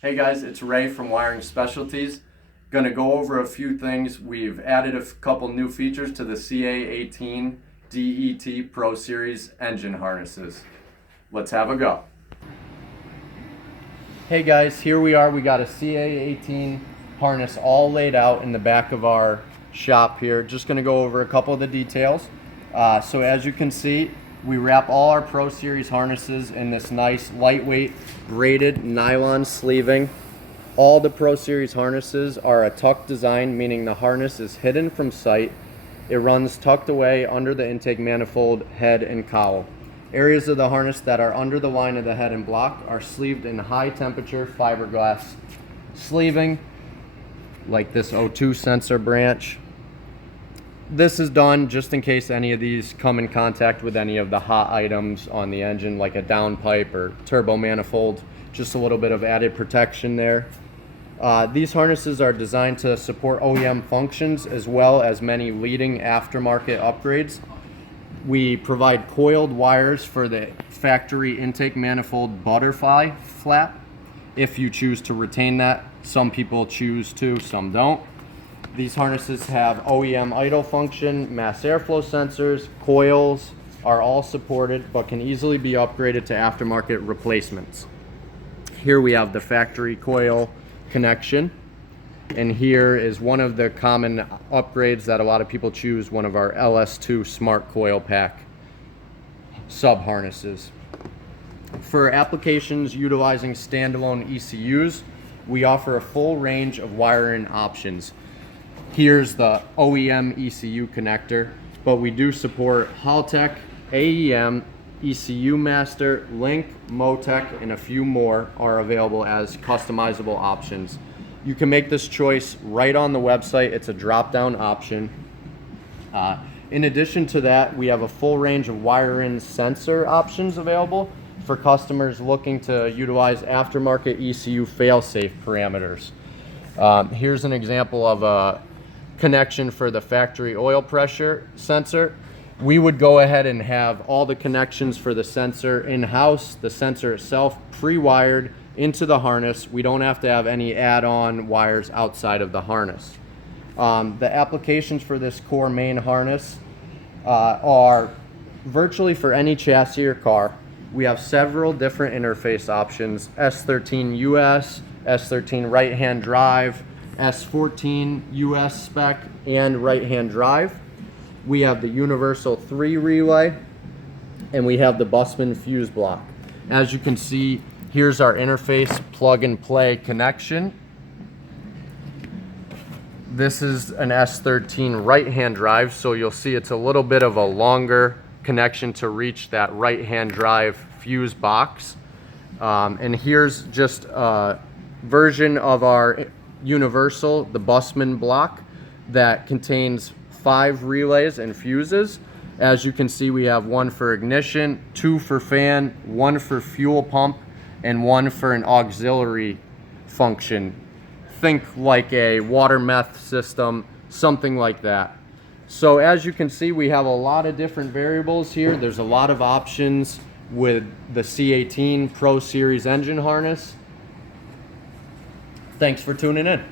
Hey guys, it's Ray from Wiring Specialties. Gonna go over a few things. We've added a couple new features to the CA18DET Pro Series engine harnesses. Let's have a go. Hey guys, here we are. We got a CA18 harness all laid out in the back of our shop here. Just gonna go over a couple of the details. So as you can see, we wrap all our Pro Series harnesses in this nice lightweight braided nylon sleeving. All the Pro Series harnesses are a tuck design, meaning the harness is hidden from sight. It runs tucked away under the intake manifold, head, and cowl. Areas of the harness that are under the line of the head and block are sleeved in high temperature fiberglass sleeving, like this O2 sensor branch. This is done just in case any of these come in contact with any of the hot items on the engine, like a downpipe or turbo manifold. Just a little bit of added protection there. These harnesses are designed to support OEM functions as well as many leading aftermarket upgrades. We provide coiled wires for the factory intake manifold butterfly flap if you choose to retain that. Some people choose to, some don't. These harnesses have OEM idle function, mass airflow sensors, coils are all supported but can easily be upgraded to aftermarket replacements. Here we have the factory coil connection, and here is one of the common upgrades that a lot of people choose, one of our LS2 Smart Coil Pack sub harnesses. For applications utilizing standalone ECUs, we offer a full range of wiring options. Here's the OEM ECU connector, but we do support Haltech, AEM, ECU Master, Link, Motec, and a few more are available as customizable options. You can make this choice right on the website. It's a drop-down option. In addition to that, we have a full range of wire-in sensor options available for customers looking to utilize aftermarket ECU fail-safe parameters. Here's an example of a connection for the factory oil pressure sensor. We would go ahead and have all the connections for the sensor in-house, the sensor itself pre-wired into the harness. We don't have to have any add-on wires outside of the harness. The applications for this core main harness are virtually for any chassis or car. We have several different interface options: S13 US, S13 right-hand drive, S14 US spec, and right-hand drive. We have the universal 3 relay, and we have the Bussmann fuse block. As you can see, here's our interface plug and play connection. This is an S13 right-hand drive, so you'll see it's a little bit of a longer connection to reach that right-hand drive fuse box. And here's just a version of our universal, the Bussmann block, that contains 5 relays and fuses. As you can see, we have 1 for ignition, 2 for fan, 1 for fuel pump, and 1 for an auxiliary function. Think like a water meth system, something like that. So as you can see, we have a lot of different variables here. There's a lot of options with the C18 Pro Series engine harness. Thanks for tuning in.